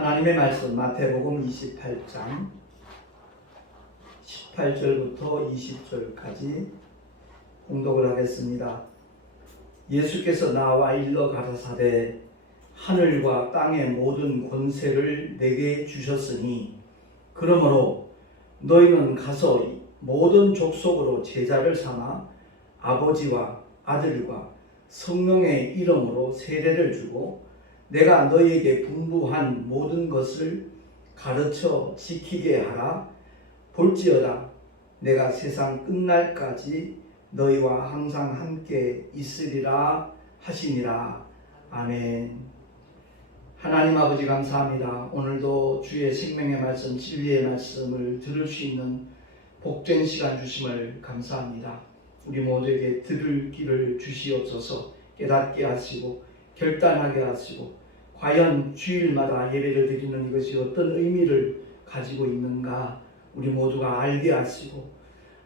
하나님의 말씀 마태복음 28장 18절부터 20절까지 공독을 하겠습니다. 예수께서 나와 일러 가라사대 하늘과 땅의 모든 권세를 내게 주셨으니 그러므로 너희는 가서 모든 족속으로 제자를 삼아 아버지와 아들과 성령의 이름으로 세례를 주고 내가 너희에게 분부한 모든 것을 가르쳐 지키게 하라. 볼지어다 내가 세상 끝날까지 너희와 항상 함께 있으리라 하시니라. 아멘. 하나님 아버지 감사합니다. 오늘도 주의 생명의 말씀, 진리의 말씀을 들을 수 있는 복된 시간 주심을 감사합니다. 우리 모두에게 들을 길을 주시옵소서. 깨닫게 하시고 결단하게 하시고 과연 주일마다 예배를 드리는 이것이 어떤 의미를 가지고 있는가 우리 모두가 알게 하시고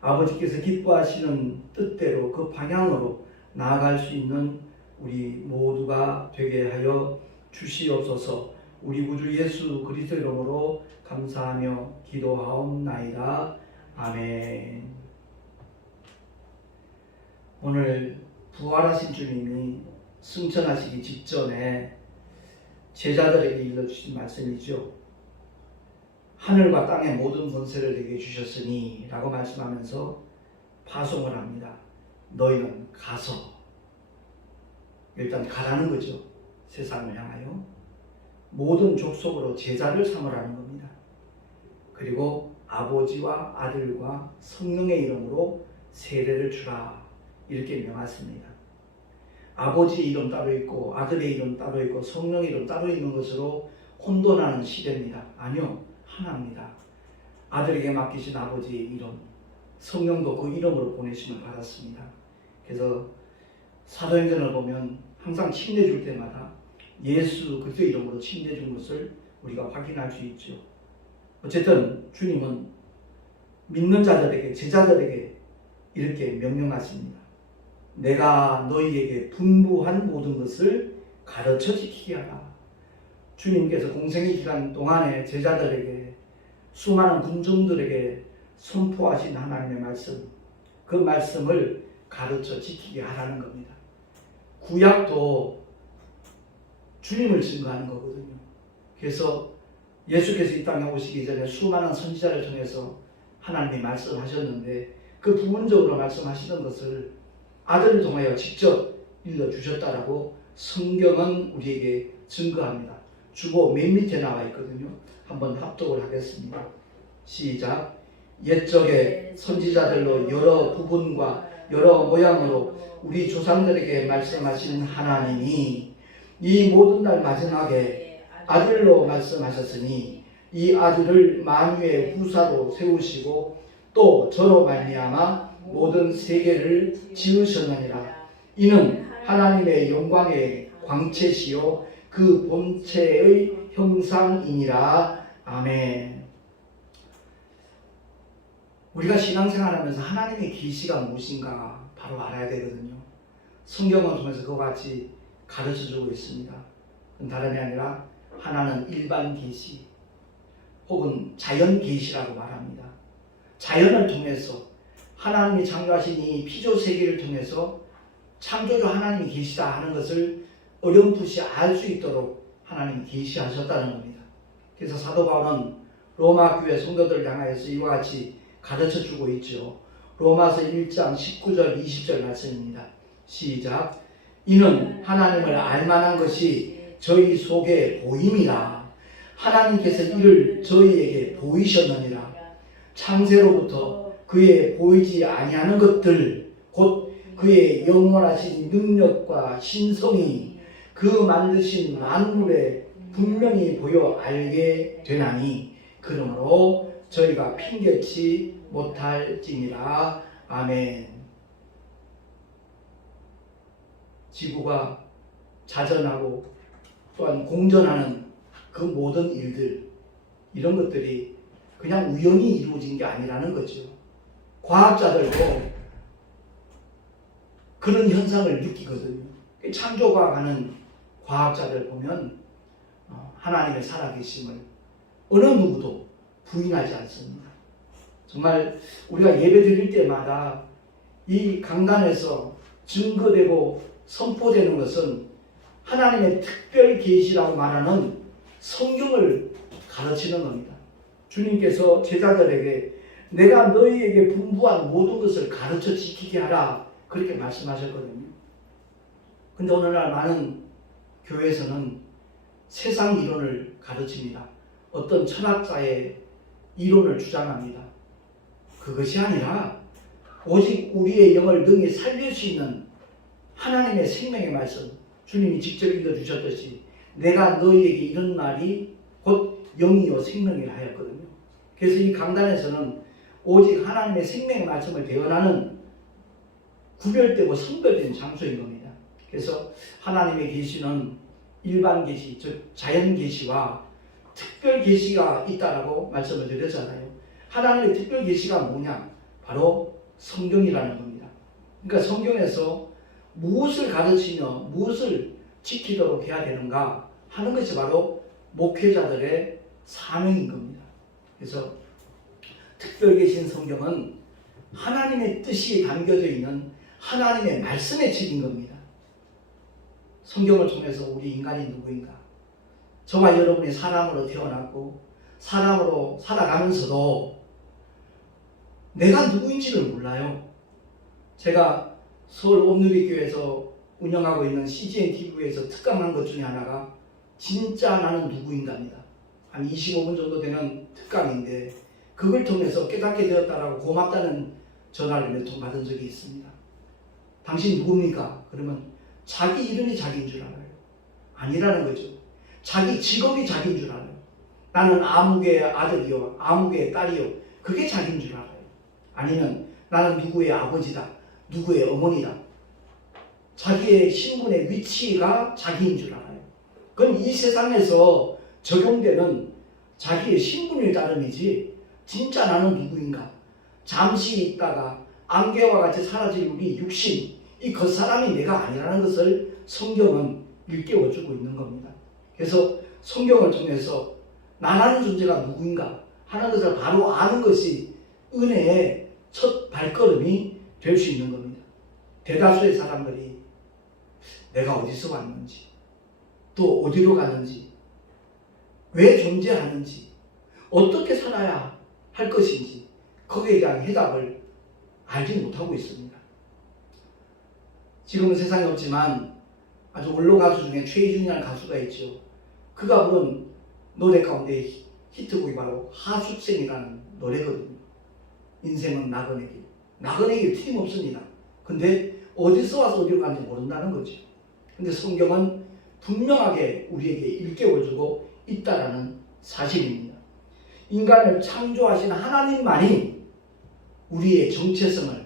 아버지께서 기뻐하시는 뜻대로 그 방향으로 나아갈 수 있는 우리 모두가 되게 하여 주시옵소서. 우리 구주 예수 그리스도 이름으로 감사하며 기도하옵나이다. 아멘. 오늘 부활하신 주님이 승천하시기 직전에 제자들에게 일러주신 말씀이죠. 하늘과 땅의 모든 권세를 내게 주셨으니 라고 말씀하면서 파송을 합니다. 너희는 가서, 일단 가라는 거죠. 세상을 향하여 모든 족속으로 제자를 삼으라는 겁니다. 그리고 아버지와 아들과 성령의 이름으로 세례를 주라 이렇게 명하십니다. 아버지의 이름 따로 있고 아들의 이름 따로 있고 성령의 이름 따로 있는 것으로 혼돈하는 시대입니다. 아니요, 하나입니다. 아들에게 맡기신 아버지의 이름, 성령도 그 이름으로 보내심을 받았습니다. 그래서 사도행전을 보면 항상 침례줄 때마다 예수 그리스도의 이름으로 침례준 것을 우리가 확인할 수 있죠. 어쨌든 주님은 믿는 자들에게, 제자들에게 이렇게 명령하십니다. 내가 너희에게 분부한 모든 것을 가르쳐 지키게 하라. 주님께서 공생의 기간 동안에 제자들에게, 수많은 군중들에게 선포하신 하나님의 말씀, 그 말씀을 가르쳐 지키게 하라는 겁니다. 구약도 주님을 증거하는 거거든요. 그래서 예수께서 이 땅에 오시기 전에 수많은 선지자를 통해서 하나님이 말씀하셨는데 그 부분적으로 말씀하시는 것을 아들을 통하여 직접 일러주셨다라고 성경은 우리에게 증거합니다. 주보 맨 밑에 나와 있거든요. 한번 합독을 하겠습니다. 시작. 옛적에 선지자들로 여러 부분과 여러 모양으로 우리 조상들에게 말씀하신 하나님이 이 모든 날 마지막에 아들로 말씀하셨으니 이 아들을 만유의 후사로 세우시고 또 저로 말미암아 모든 세계를 지으셨느니라. 이는 하나님의 영광의 광채시요 그 본체의 형상이니라. 아멘. 우리가 신앙생활하면서 하나님의 계시가 무엇인가 바로 알아야 되거든요. 성경을 통해서 그와 같이 가르쳐주고 있습니다. 그건 다름이 아니라 하나는 일반 계시 혹은 자연 계시라고 말합니다. 자연을 통해서 하나님이 창조하신 이 피조 세계를 통해서 창조주 하나님이 계시다 하는 것을 어렴풋이 알 수 있도록 하나님이 계시하셨다는 겁니다. 그래서 사도 바울은 로마 교회 성도들을 향하여서 이와 같이 가르쳐주고 있죠. 로마서 1장 19절 20절 말씀입니다. 시작. 이는 하나님을 알만한 것이 저희 속에 보임이라. 하나님께서 이를 저희에게 보이셨느니라. 창세로부터 그의 보이지 아니하는 것들 곧 그의 영원하신 능력과 신성이 그 만드신 만물에 분명히 보여 알게 되나니 그러므로 저희가 핑계치 못할지니라. 아멘. 지구가 자전하고 또한 공전하는 그 모든 일들, 이런 것들이 그냥 우연히 이루어진 게 아니라는 거죠. 과학자들도 그런 현상을 느끼거든요. 창조과학 하는 과학자들 보면 하나님의 살아계심을 어느 누구도 부인하지 않습니다. 정말 우리가 예배 드릴 때마다 이 강단에서 증거되고 선포되는 것은 하나님의 특별 계시라고 말하는 성경을 가르치는 겁니다. 주님께서 제자들에게 내가 너희에게 분부한 모든 것을 가르쳐 지키게 하라 그렇게 말씀하셨거든요. 근데 오늘날 많은 교회에서는 세상 이론을 가르칩니다. 어떤 철학자의 이론을 주장합니다. 그것이 아니라 오직 우리의 영을 능히 살릴 수 있는 하나님의 생명의 말씀, 주님이 직접 읽어주셨듯이 내가 너희에게 이런 말이 곧 영이요 생명이라 하였거든요. 그래서 이 강단에서는 오직 하나님의 생명의 말씀을 대언하는 구별되고 선별된 장소인 겁니다. 그래서 하나님의 계시는 일반 계시, 즉 자연 계시와 특별 계시가 있다라고 말씀을 드렸잖아요. 하나님의 특별 계시가 뭐냐? 바로 성경이라는 겁니다. 그러니까 성경에서 무엇을 가르치며 무엇을 지키도록 해야 되는가 하는 것이 바로 목회자들의 사명인 겁니다. 그래서 특별 계신 성경은 하나님의 뜻이 담겨져 있는 하나님의 말씀의 책인 겁니다. 성경을 통해서 우리 인간이 누구인가? 저와 여러분이 사람으로 태어났고 사람으로 살아가면서도 내가 누구인지를 몰라요. 제가 서울 옴누리교회에서 운영하고 있는 CGN TV에서 특강한 것 중에 하나가 진짜 나는 누구인가입니다. 한 25분 정도 되는 특강인데 그걸 통해서 깨닫게 되었다라고 고맙다는 전화를 몇 통 받은 적이 있습니다. 당신 누굽니까? 그러면 자기 이름이 자기인 줄 알아요. 아니라는 거죠. 자기 직업이 자기인 줄 알아요. 나는 아무개의 아들이요, 아무개의 딸이요. 그게 자기인 줄 알아요. 아니면 나는 누구의 아버지다, 누구의 어머니다. 자기의 신분의 위치가 자기인 줄 알아요. 그건 이 세상에서 적용되는 자기의 신분일 따름이지 진짜 나는 누구인가? 잠시 있다가 안개와 같이 사라질 우리 육신, 이 겉사람이 내가 아니라는 것을 성경은 일깨워주고 있는 겁니다. 그래서 성경을 통해서 나라는 존재가 누구인가 하는 것을 바로 아는 것이 은혜의 첫 발걸음이 될 수 있는 겁니다. 대다수의 사람들이 내가 어디서 왔는지, 또 어디로 가는지, 왜 존재하는지, 어떻게 살아야 할 것인지 거기에 대한 해답을 알지 못하고 있습니다. 지금은 세상에 없지만 아주 원로 가수 중에 최희준이라는 가수가 있죠. 그가 부른 노래 가운데 히트곡이 바로 하숙생이라는 노래거든요. 인생은 나그네 길. 나그네 길 틀림없습니다. 근데 어디서 와서 어디로 가는지 모른다는 거죠. 근데 성경은 분명하게 우리에게 일깨워주고 있다라는 사실입니다. 인간을 창조하신 하나님만이 우리의 정체성을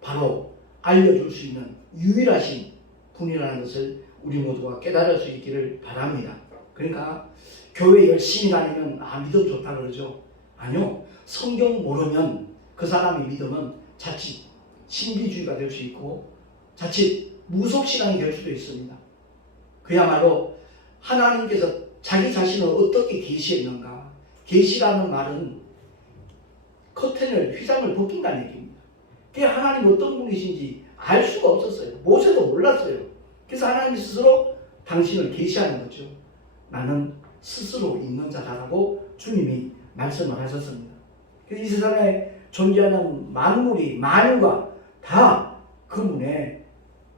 바로 알려줄 수 있는 유일하신 분이라는 것을 우리 모두가 깨달을 수 있기를 바랍니다. 그러니까 교회 열심히 다니면 믿음 좋다 그러죠. 아니요. 성경 모르면 그 사람의 믿음은 자칫 신비주의가 될 수 있고 자칫 무속신앙이 될 수도 있습니다. 그야말로 하나님께서 자기 자신을 어떻게 계시했는가. 계시라는 말은 커튼을, 휘장을 벗긴다는 얘기입니다. 그게 하나님 어떤 분이신지 알 수가 없었어요. 모세도 몰랐어요. 그래서 하나님 스스로 당신을 계시하는 거죠. 나는 스스로 있는 자다라고 주님이 말씀을 하셨습니다. 그래서 이 세상에 존재하는 만물이 만유가 다 그분의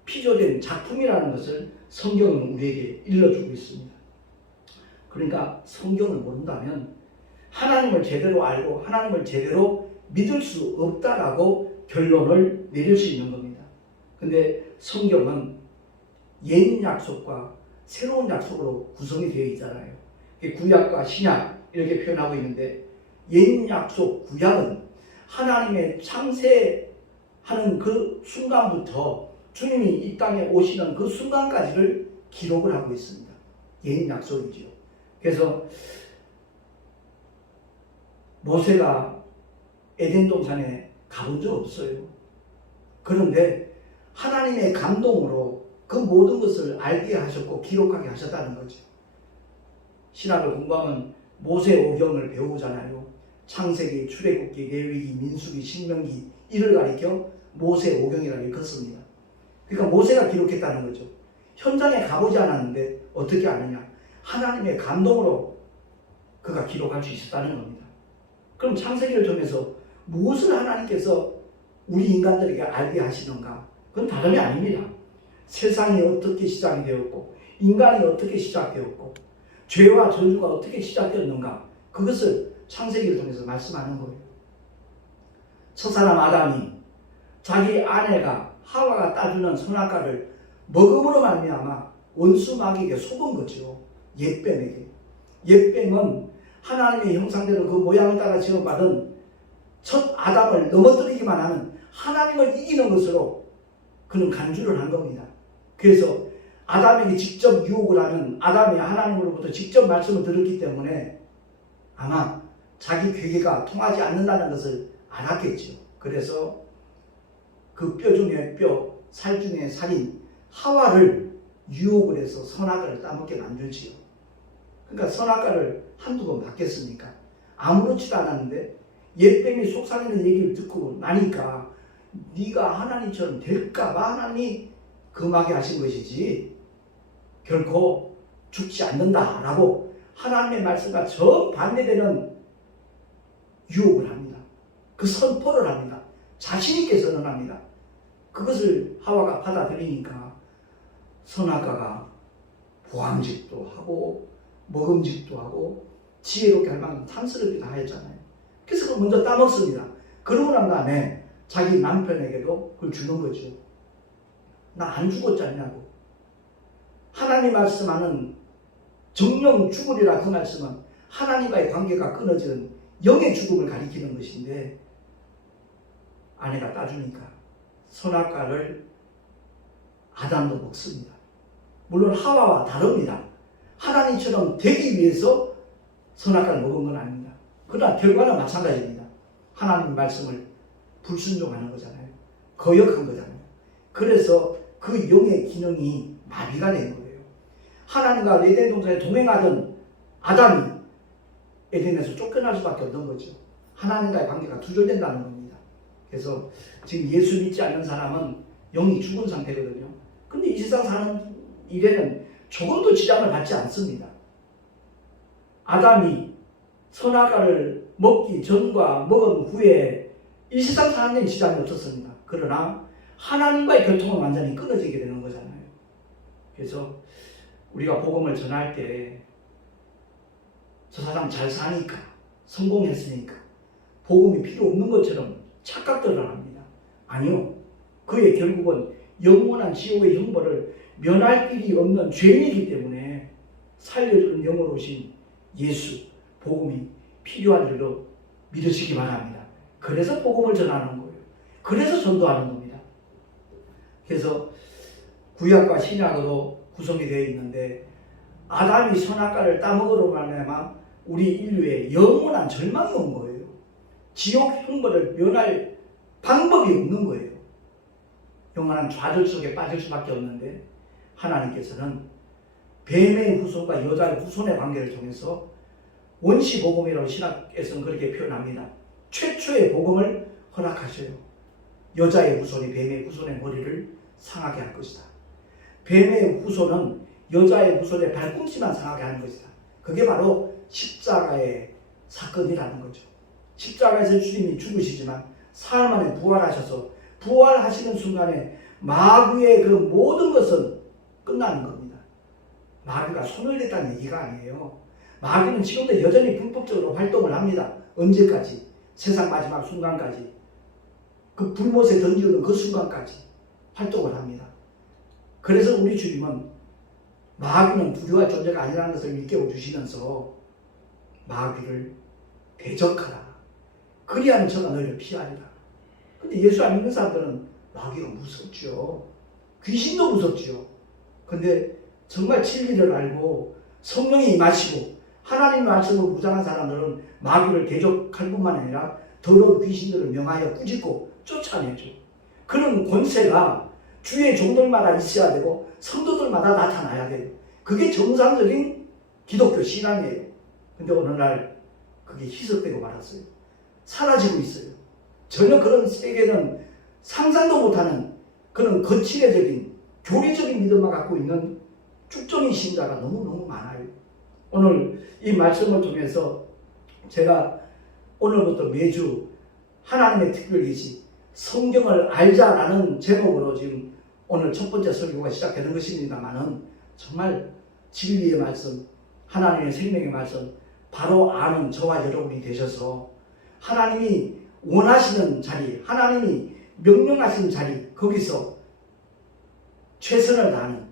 피조된 작품이라는 것을 성경은 우리에게 일러주고 있습니다. 그러니까 성경을 모른다면 하나님을 제대로 알고 하나님을 제대로 믿을 수 없다라고 결론을 내릴 수 있는 겁니다. 근데 성경은 옛 약속과 새로운 약속으로 구성이 되어 있잖아요. 구약과 신약 이렇게 표현하고 있는데 옛 약속, 구약은 하나님의 창세하는 그 순간부터 주님이 이 땅에 오시는 그 순간까지를 기록을 하고 있습니다. 옛 약속이죠. 그래서 모세가 에덴 동산에 가본 적 없어요. 그런데 하나님의 감동으로 그 모든 것을 알게 하셨고 기록하게 하셨다는 거죠. 신학을 공부하면 모세오경을 배우잖아요. 창세기, 출애굽기, 레위기, 민수기, 신명기 이를 가리켜 모세오경이라고 일컫습니다. 그러니까 모세가 기록했다는 거죠. 현장에 가보지 않았는데 어떻게 아느냐? 하나님의 감동으로 그가 기록할 수 있었다는 겁니다. 그럼 창세기를 통해서 무엇을 하나님께서 우리 인간들에게 알게 하시는가? 그건 다름이 아닙니다. 세상이 어떻게 시작이 되었고 인간이 어떻게 시작되었고 죄와 저주가 어떻게 시작되었는가? 그것을 창세기를 통해서 말씀하는 거예요. 첫사람 아담이 자기 아내가 하와가 따주는 선악과를 먹음으로 말미암아 원수 마귀에게 속은 거죠. 옛뱀에게. 옛뱀은 하나님의 형상대로 그 모양을 따라 지어받은 첫 아담을 넘어뜨리기만 하면 하나님을 이기는 것으로 그는 간주를 한 겁니다. 그래서 아담에게 직접 유혹을 하면 아담이 하나님으로부터 직접 말씀을 들었기 때문에 아마 자기 괴계가 통하지 않는다는 것을 알았겠죠. 그래서 그 뼈 중에 뼈, 살 중에 살인 하와를 유혹을 해서 선악과를 따먹게 만들지요. 그러니까 선악과를 한두 번 받겠습니까? 아무렇지도 않았는데 옛뱀이 속삭이는 얘기를 듣고 나니까 네가 하나님처럼 될까 봐 하나님이 금하게 하신 것이지 결코 죽지 않는다라고 하나님의 말씀과 정반대되는 유혹을 합니다. 그 선포를 합니다. 자신 있게 선언합니다. 그것을 하와가 받아들이니까 선악과가 보암직도 하고 먹음직도 하고 지혜롭게 할 만큼 탐스럽기도 하였잖아요. 그래서 그걸 먼저 따먹습니다. 그러고 난 다음에 자기 남편에게도 그걸 주는 거죠. 나 안 죽었지 않냐고. 하나님 말씀하는 정령 죽으리라 그 말씀은 하나님과의 관계가 끊어지는 영의 죽음을 가리키는 것인데 아내가 따주니까 선악과를 아담도 먹습니다. 물론 하와와 다릅니다. 하나님처럼 되기 위해서 선악과를 먹은 건 아닙니다. 그러나 결과는 마찬가지입니다. 하나님 말씀을 불순종하는 거잖아요. 거역한 거잖아요. 그래서 그 영의 기능이 마비가 된 거예요. 하나님과 에덴 동산에 동행하던 아담이 에덴에서 쫓겨날 수밖에 없는 거죠. 하나님과의 관계가 두절된다는 겁니다. 그래서 지금 예수 믿지 않는 사람은 영이 죽은 상태거든요. 근데 이 세상 사는 일에는 조금도 지장을 받지 않습니다. 아담이 선악과를 먹기 전과 먹은 후에 이 세상 사는 데는 지장이 없었습니다. 그러나 하나님과의 교통은 완전히 끊어지게 되는 거잖아요. 그래서 우리가 복음을 전할 때 저 사람 잘 사니까 성공했으니까 복음이 필요 없는 것처럼 착각들을 합니다. 아니요. 그의 결국은 영원한 지옥의 형벌을 면할 길이 없는 죄인이기 때문에 살려주는 영으로 오신 예수 복음이 필요한 줄로 믿으시기 바랍니다. 그래서 복음을 전하는 거예요. 그래서 전도하는 겁니다. 그래서 구약과 신약으로 구성이 되어 있는데 아담이 선악과를 따먹으로 말미암아 우리 인류에 영원한 절망이 온 거예요. 지옥 형벌을 면할 방법이 없는 거예요. 영원한 좌절 속에 빠질 수밖에 없는데 하나님께서는 뱀의 후손과 여자의 후손의 관계를 통해서 원시복음이라고 신학에서는 그렇게 표현합니다. 최초의 복음을 허락하셔요. 여자의 후손이 뱀의 후손의 머리를 상하게 할 것이다. 뱀의 후손은 여자의 후손의 발꿈치만 상하게 하는 것이다. 그게 바로 십자가의 사건이라는 거죠. 십자가에서 주님이 죽으시지만 사흘 만에 부활하셔서 부활하시는 순간에 마귀의 그 모든 것은 끝나는 겁니다. 마귀가 손을 냈다는 얘기가 아니에요. 마귀는 지금도 여전히 불법적으로 활동을 합니다. 언제까지? 세상 마지막 순간까지. 그 불못에 던지는 그 순간까지 활동을 합니다. 그래서 우리 주님은 마귀는 두려워할 존재가 아니라는 것을 일깨워 주시면서 마귀를 대적하라. 그리하면 저가 너희를 피하리라. 근데 예수 안 믿는 사람들은 마귀가 무섭죠. 귀신도 무섭죠. 근데 정말 진리를 알고 성령이 임하시고 하나님의 말씀으로 무장한 사람들은 마귀를 대적할 뿐만 아니라 더러운 귀신들을 명하여 꾸짖고 쫓아내죠. 그런 권세가 주의 종들마다 있어야 되고 성도들마다 나타나야 돼요. 그게 정상적인 기독교 신앙이에요. 근데 어느 날 그게 희석되고 말았어요. 사라지고 있어요. 전혀 그런 세계는 상상도 못하는 그런 거칠애적인 교리적인 믿음만 갖고 있는 축적인 신자가 너무너무 많아요. 오늘 이 말씀을 통해서 제가 오늘부터 매주 하나님의 특별계시 성경을 알자라는 제목으로 지금 오늘 첫 번째 설교가 시작되는 것입니다만은 정말 진리의 말씀, 하나님의 생명의 말씀 바로 아는 저와 여러분이 되셔서 하나님이 원하시는 자리, 하나님이 명령하시는 자리, 거기서 최선을 다하는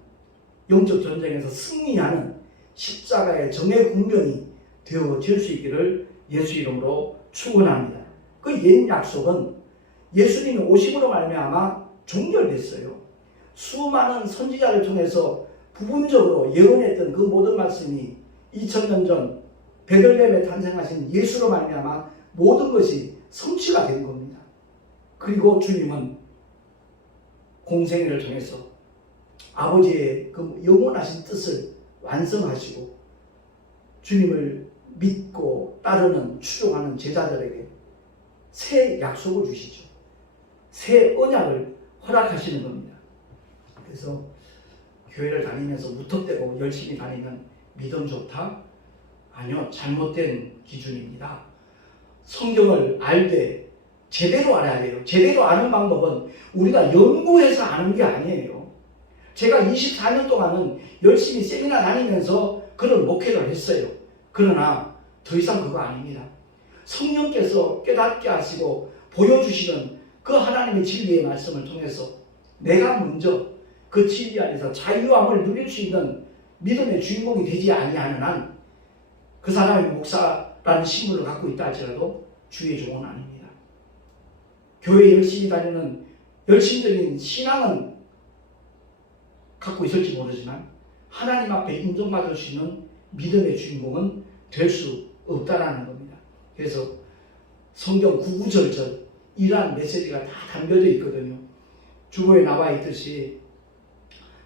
영적 전쟁에서 승리하는 십자가의 정의 국면이 되어질 수 있기를 예수 이름으로 축원합니다. 그 옛 약속은 예수님이 오심으로 말미암아 종결됐어요. 수많은 선지자를 통해서 부분적으로 예언했던 그 모든 말씀이 2000년 전 베들레헴에 탄생하신 예수로 말미암아 모든 것이 성취가 된 겁니다. 그리고 주님은 공생애를 통해서 아버지의 그 영원하신 뜻을 완성하시고 주님을 믿고 따르는 추종하는 제자들에게 새 약속을 주시죠. 새 언약을 허락하시는 겁니다. 그래서 교회를 다니면서 무턱대고 열심히 다니면 믿음 좋다? 아니요, 잘못된 기준입니다. 성경을 알되 제대로 알아야 돼요. 제대로 아는 방법은 우리가 연구해서 아는 게 아니에요. 제가 24년 동안은 열심히 세미나 다니면서 그런 목회를 했어요. 그러나 더 이상 그거 아닙니다. 성령께서 깨닫게 하시고 보여주시는 그 하나님의 진리의 말씀을 통해서 내가 먼저 그 진리 안에서 자유함을 누릴 수 있는 믿음의 주인공이 되지 아니하는 한 그 사람이 목사라는 신분을 갖고 있다 할지라도 주의 종은 아닙니다. 교회 열심히 다니는 열심적인 신앙은 갖고 있을지 모르지만 하나님 앞에 인정받을 수 있는 믿음의 주인공은 될 수 없다라는 겁니다. 그래서 성경 구구절절 이러한 메시지가 다 담겨져 있거든요. 주보에 나와 있듯이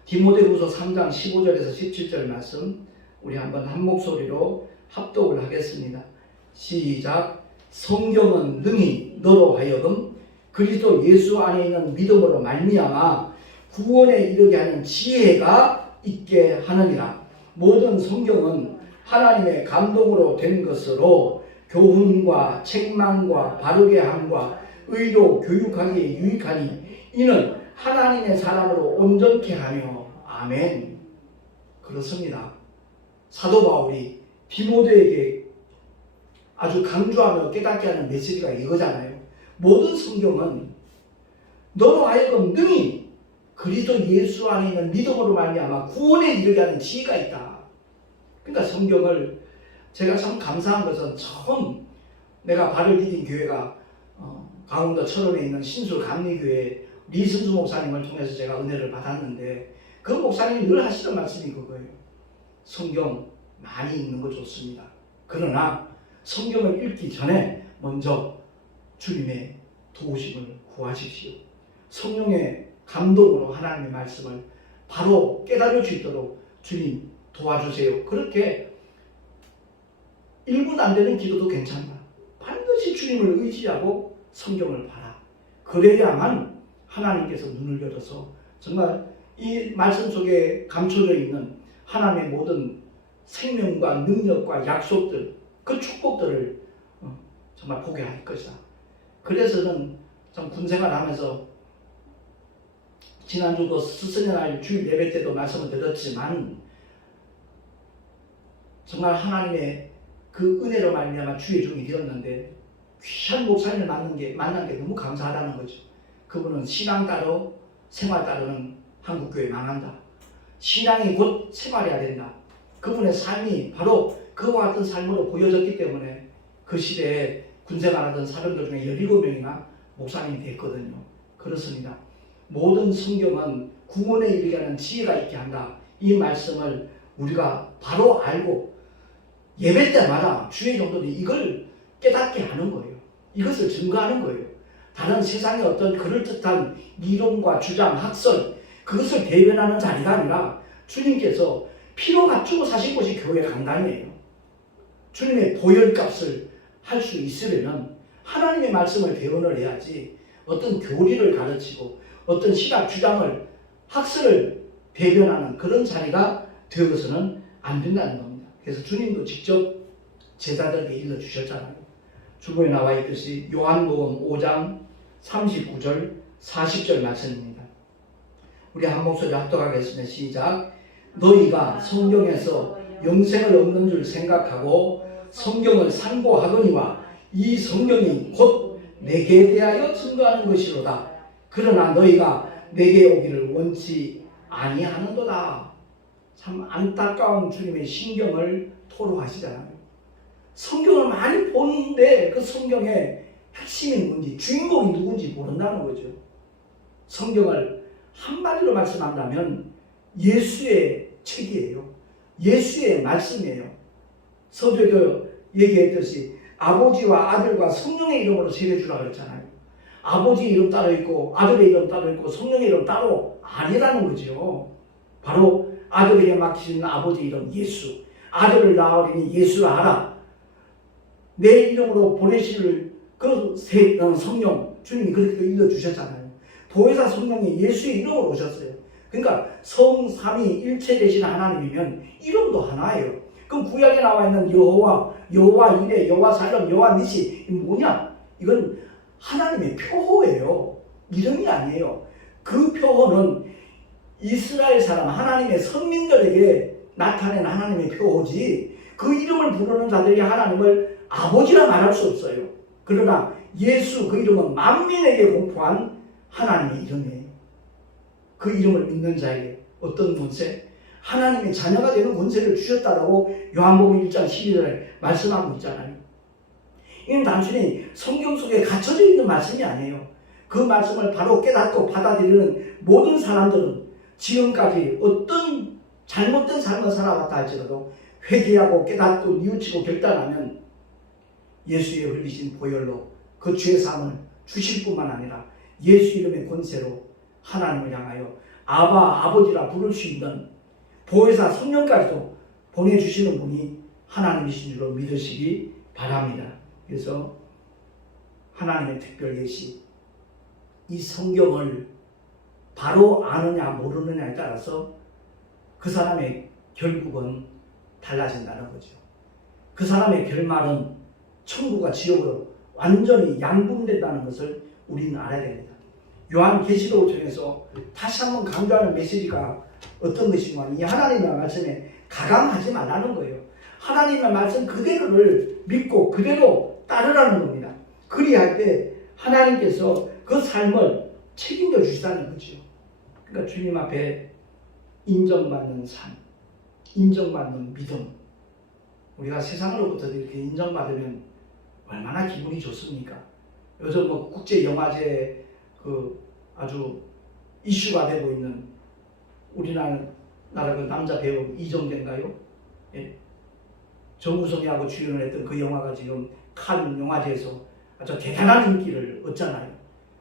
디모데후서 3장 15절에서 17절 말씀 우리 한번 한 목소리로 합독을 하겠습니다. 시작. 성경은 능히 너로 하여금 그리스도 예수 안에 있는 믿음으로 말미암아 구원에 이르게 하는 지혜가 있게 하느니라. 모든 성경은 하나님의 감동으로 된 것으로 교훈과 책망과 바르게 함과 의로 교육하기에 유익하니 이는 하나님의 사람으로 온전케 하며 아멘. 그렇습니다. 사도 바울이 디모데에게 아주 강조하며 깨닫게 하는 메시지가 이거잖아요. 모든 성경은 너로 하여금 능히 그리스도 예수 안에 있는 믿음으로 말미암아 구원에 이르게 하는 지혜가 있다. 그러니까 성경을 제가 참 감사한 것은 처음 내가 발을 디딘 교회가 강원도 철원에 있는 신술 감리교회 리승수 목사님을 통해서 제가 은혜를 받았는데 그 목사님이 늘 하시는 말씀이 그거예요. 성경 많이 읽는 거 좋습니다. 그러나 성경을 읽기 전에 먼저 주님의 도우심을 구하십시오. 성령의 감동으로 하나님의 말씀을 바로 깨달을 수 있도록 주님 도와주세요. 그렇게 1분 안 되는 기도도 괜찮다. 반드시 주님을 의지하고 성경을 봐라. 그래야만 하나님께서 눈을 열어서 정말 이 말씀 속에 감춰져 있는 하나님의 모든 생명과 능력과 약속들, 그 축복들을 정말 보게 할 것이다. 그래서는 참 군생활 하면서 지난주도 스승의 날 주일 예배 때도 말씀을 드렸지만 정말 하나님의 그 은혜로 말미암아 주의 종이 되었는데 귀한 목사님을 만난 게 너무 감사하다는 거죠. 그분은 신앙 따로 생활 따로는 한국교회 망한다. 신앙이 곧 생활해야 된다. 그분의 삶이 바로 그와 같은 삶으로 보여졌기 때문에 그 시대에 군생활하던 사람들 중에 17명이나 목사님이 됐거든요. 그렇습니다. 모든 성경은 구원에 이르게 하는 지혜가 있게 한다. 이 말씀을 우리가 바로 알고 예배 때마다 주의 종들이 이걸 깨닫게 하는 거예요. 이것을 증거하는 거예요. 다른 세상의 어떤 그럴듯한 이론과 주장, 학설 그것을 대변하는 자리가 아니라 주님께서 피로 갖추고 사신 곳이 교회 강단이에요. 주님의 보혈값을 할 수 있으려면 하나님의 말씀을 대언을 해야지 어떤 교리를 가르치고 어떤 신학 주장을 학설을 대변하는 그런 자리가 되어서는 안 된다는 겁니다. 그래서 주님도 직접 제자들에게 일러주셨잖아요. 주보에 나와 있듯이 요한복음 5장 39절 40절 말씀입니다. 우리 한 목소리 합독하겠습니다. 시작. 너희가 성경에서 영생을 얻는 줄 생각하고 성경을 상고하거니와 이 성경이 곧 내게 대하여 증거하는 것이로다. 그러나 너희가 내게 오기를 원치 아니하는도다. 참 안타까운 주님의 신경을 토로하시잖아요. 성경을 많이 보는데 그 성경의 핵심이 뭔지, 주인공이 누군지 모른다는 거죠. 성경을 한마디로 말씀한다면 예수의 책이에요. 예수의 말씀이에요. 서두에도 얘기했듯이 아버지와 아들과 성령의 이름으로 새겨주라고 그랬잖아요. 아버지 이름 따로 있고 아들의 이름 따로 있고 성령의 이름 따로 아니라는 거죠. 바로 아들에게 맡기신 아버지 이름 예수, 아들을 낳으리니 예수를 알아. 내 이름으로 보내실 그 성령, 주님이 그렇게 일러주셨잖아요. 보혜사 성령이 예수의 이름으로 오셨어요. 그러니까 성삼위 일체 되신 하나님이면 이름도 하나예요. 그럼 구약에 나와 있는 여호와, 여호와 이레, 여호와 살렘, 여호와 니시, 이 뭐냐? 이건 하나님의 표호예요. 이름이 아니에요. 그 표호는 이스라엘 사람, 하나님의 선민들에게 나타낸 하나님의 표호지, 그 이름을 부르는 자들이 하나님을 아버지라 말할 수 없어요. 그러나 예수 그 이름은 만민에게 공포한 하나님의 이름이에요. 그 이름을 믿는 자에게 어떤 권세? 하나님의 자녀가 되는 권세를 주셨다라고 요한복음 1장 12절에 말씀하고 있잖아요. 이는 단순히 성경 속에 갇혀져 있는 말씀이 아니에요. 그 말씀을 바로 깨닫고 받아들이는 모든 사람들은 지금까지 어떤 잘못된 삶을 살아왔다 할지라도 회개하고 깨닫고 뉘우치고 결단하면 예수의 흘리신 보혈로 그 죄 사함을 주실 뿐만 아니라 예수 이름의 권세로 하나님을 향하여 아바, 아버지라 부를 수 있는 보혜사 성령까지도 보내주시는 분이 하나님이신 줄로 믿으시기 바랍니다. 그래서 하나님의 특별 계시, 이 성경을 바로 아느냐 모르느냐에 따라서 그 사람의 결국은 달라진다는 거죠. 그 사람의 결말은 천국과 지옥으로 완전히 양분된다는 것을 우리는 알아야 됩니다. 요한계시록을 통해서 다시 한번 강조하는 메시지가 어떤 것인가? 이 하나님의 말씀에 가감하지 말라는 거예요. 하나님의 말씀 그대로를 믿고 그대로 따르라는 겁니다. 그리할 때 하나님께서 그 삶을 책임져 주시다는 거죠. 그러니까 주님 앞에 인정받는 삶, 인정받는 믿음. 우리가 세상으로부터 이렇게 인정받으면 얼마나 기분이 좋습니까? 요즘 뭐 국제영화제 아주 이슈가 되고 있는 우리나라 그 남자 배우 이정재인가요? 예. 정우성이하고 주연을 했던 그 영화가 지금 칸 영화제에서 아주 대단한 인기를 얻잖아요.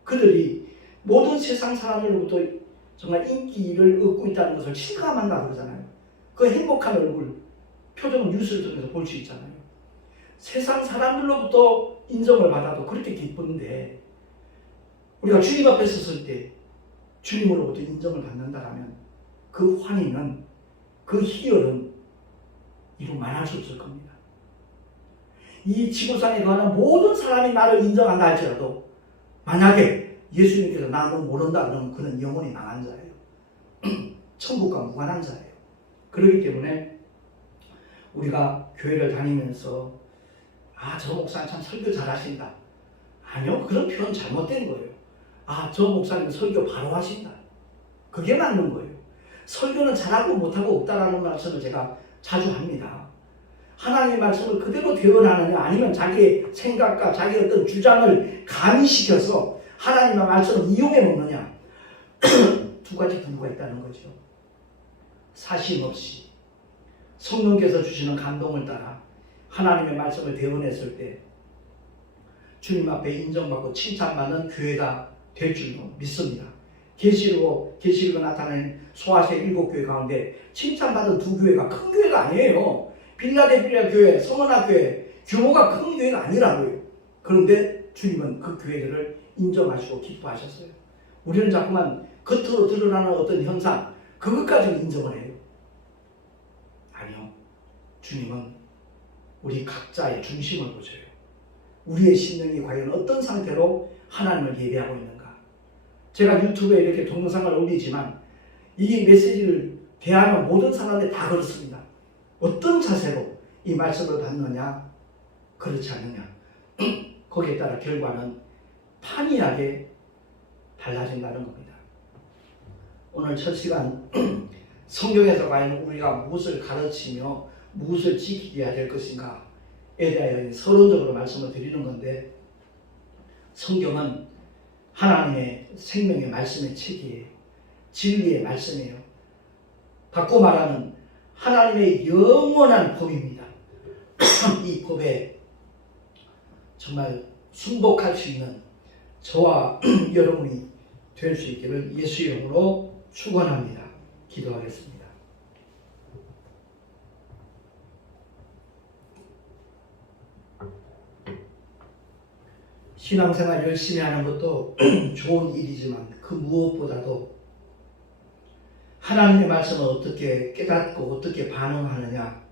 그들이 모든 세상 사람들로부터 정말 인기를 얻고 있다는 것을 실감한다 그러잖아요. 그 행복한 얼굴, 표정은 뉴스를 통해서 볼 수 있잖아요. 세상 사람들로부터 인정을 받아도 그렇게 기쁜데 우리가 주님 앞에 섰을 때 주님으로부터 인정을 받는다면 그 환희는, 그 희열은 이루 말할 수 없을 겁니다. 이 지구상에 거하는 모든 사람이 나를 인정한다 할지라도 만약에 예수님께서 나 너 모른다 그러면 그는 영원히 망한 자예요. 천국과 무관한 자예요. 그렇기 때문에 우리가 교회를 다니면서 저 목사님 참 설교 잘하신다. 아니요, 그런 표현 잘못된 거예요. 저 목사님 설교 바로 하신다. 그게 맞는 거예요. 설교는 잘하고 못하고 없다라는 말씀을 제가 자주 합니다. 하나님의 말씀을 그대로 대언하느냐 아니면 자기의 생각과 자기의 어떤 주장을 가미시켜서 하나님의 말씀을 이용해 먹느냐 두 가지 부류가 있다는 거죠. 사심 없이 성령께서 주시는 감동을 따라 하나님의 말씀을 대언했을 때 주님 앞에 인정받고 칭찬받는 교회가 될 줄로 믿습니다. 계시록에 나타낸 소아시아 7교회 가운데 칭찬받은 2교회가 큰 교회가 아니에요. 빌라델피아 교회, 서머나 교회 규모가 큰 교회가 아니라고요. 그런데 주님은 그 교회들을 인정하시고 기뻐하셨어요. 우리는 자꾸만 겉으로 드러나는 어떤 현상, 그것까지 인정을 해요. 아니요. 주님은 우리 각자의 중심을 보셔요. 우리의 심령이 과연 어떤 상태로 하나님을 예배하고 있는가. 제가 유튜브에 이렇게 동영상을 올리지만 이 메시지를 대하는 모든 사람들이 다 그렇습니다. 어떤 자세로 이 말씀을 받느냐, 그렇지 않느냐. 거기에 따라 결과는 판이하게 달라진다는 겁니다. 오늘 첫 시간 성경에서 과연 우리가 무엇을 가르치며 무엇을 지키게 해야 될 것인가에 대하여 서론적으로 말씀을 드리는 건데, 성경은 하나님의 생명의 말씀의 책이에요. 진리의 말씀이에요. 바꿔 말하면 하나님의 영원한 법입니다. 이 법에 정말 순복할 수 있는 저와 여러분이 될 수 있기를 예수의 이름으로 축원합니다. 기도하겠습니다. 신앙생활 열심히 하는 것도 좋은 일이지만 그 무엇보다도 하나님의 말씀을 어떻게 깨닫고 어떻게 반응하느냐,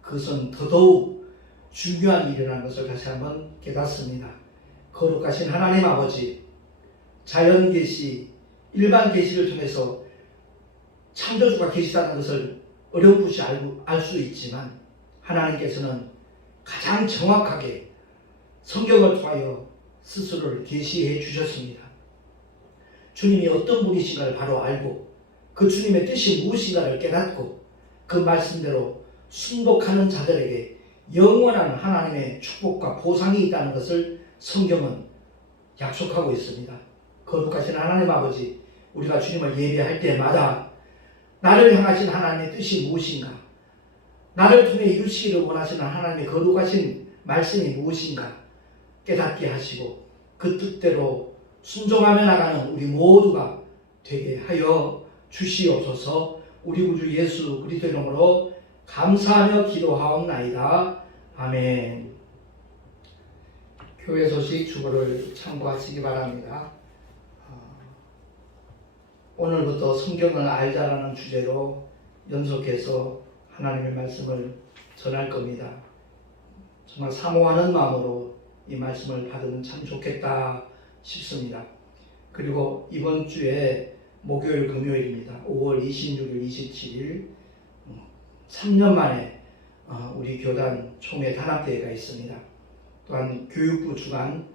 그것은 더더욱 중요한 일이라는 것을 다시 한번 깨닫습니다. 거룩하신 하나님 아버지, 자연 계시, 일반 계시를 통해서 창조주가 계시다는 것을 어렴풋이 알 수 있지만 하나님께서는 가장 정확하게 성경을 통하여 스스로를 계시해 주셨습니다. 주님이 어떤 분이신가를 바로 알고 그 주님의 뜻이 무엇인가를 깨닫고 그 말씀대로 순복하는 자들에게 영원한 하나님의 축복과 보상이 있다는 것을 성경은 약속하고 있습니다. 거룩하신 하나님 아버지, 우리가 주님을 예배할 때마다 나를 향하신 하나님의 뜻이 무엇인가, 나를 통해 이루시기를 원하시는 하나님의 거룩하신 말씀이 무엇인가 깨닫게 하시고 그 뜻대로 순종하며 나가는 우리 모두가 되게 하여 주시옵소서. 우리 구주 예수 그리스도 이름으로 감사하며 기도하옵나이다. 아멘. 교회 소식 주보를 참고하시기 바랍니다. 오늘부터 성경을 알자라는 주제로 연속해서 하나님의 말씀을 전할 겁니다. 정말 사모하는 마음으로 이 말씀을 받으면 참 좋겠다 싶습니다. 그리고 이번 주에 목요일 금요일입니다. 5월 26일 27일 3년 만에 우리 교단 총회 단합대회가 있습니다. 또한 교육부 주관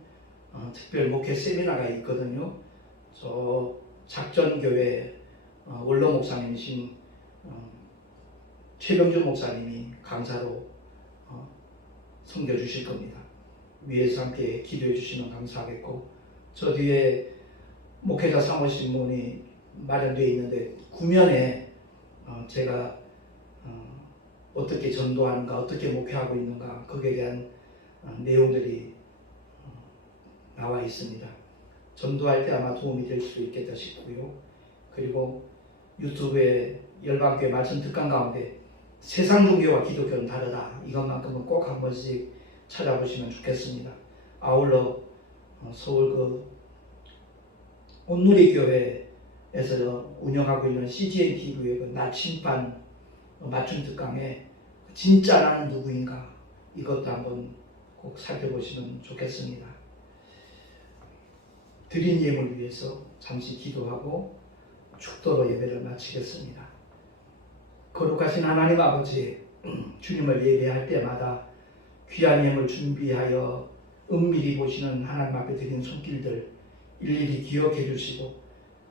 특별 목회 세미나가 있거든요. 저 작전교회 원로 목사님이신 최병주 목사님이 강사로 섬겨주실 겁니다. 위에서 함께 기도해 주시면 감사하겠고, 저 뒤에 목회자 사무실문이 마련되어 있는데 구면에 제가 어떻게 전도하는가, 어떻게 목회하고 있는가, 거기에 대한 내용들이 나와 있습니다. 전도할 때 아마 도움이 될 수 있겠다 싶고요. 그리고 유튜브에 열방교회 말씀 특강 가운데 세상 종교와 기독교는 다르다, 이것만큼은 꼭 한 번씩 찾아보시면 좋겠습니다. 아울러 서울 그 온누리 교회에서 운영하고 있는 CGN TV의 그 나침반 맞춤 특강에 진짜 나는 누구인가, 이것도 한번 꼭 살펴보시면 좋겠습니다. 드린 예물을 위해서 잠시 기도하고 축도로 예배를 마치겠습니다. 거룩하신 하나님 아버지, 주님을 예배할 때마다 귀한 예물 준비하여 은밀히 보시는 하나님 앞에 드린 손길들 일일이 기억해 주시고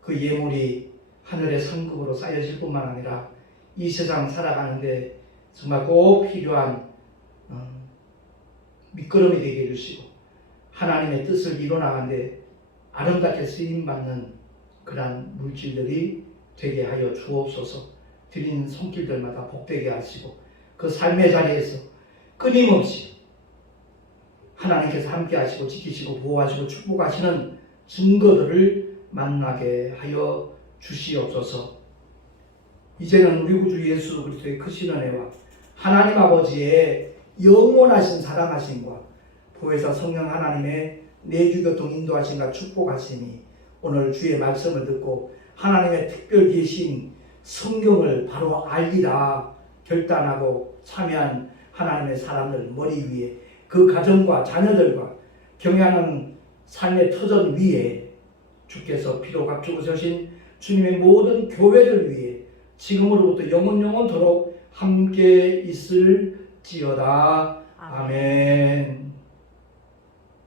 그 예물이 하늘의 상급으로 쌓여질 뿐만 아니라 이 세상 살아가는데 정말 꼭 필요한 밑거름이 되게 해주시고 하나님의 뜻을 이뤄나가는데 아름답게 쓰임받는 그러한 물질들이 되게 하여 주옵소서. 드린 손길들마다 복되게 하시고 그 삶의 자리에서 끊임없이 하나님께서 함께 하시고 지키시고 보호하시고 축복하시는 증거들을 만나게 하여 주시옵소서. 이제는 우리 구주 예수 그리스도의 크신 은혜와 하나님 아버지의 영원하신 사랑하심과 보혜사 성령 하나님의 내주교통 인도하심과 축복하심이 오늘 주의 말씀을 듣고 하나님의 특별 계신 성경을 바로 알리라 결단하고 참여한 하나님의 사람들 머리 위에 그 가정과 자녀들과 경영하는 삶의 터전 위에 주께서 피로 값주고 신 주님의 모든 교회를 위해 지금으로부터 영원토록 함께 있을지어다. 아멘.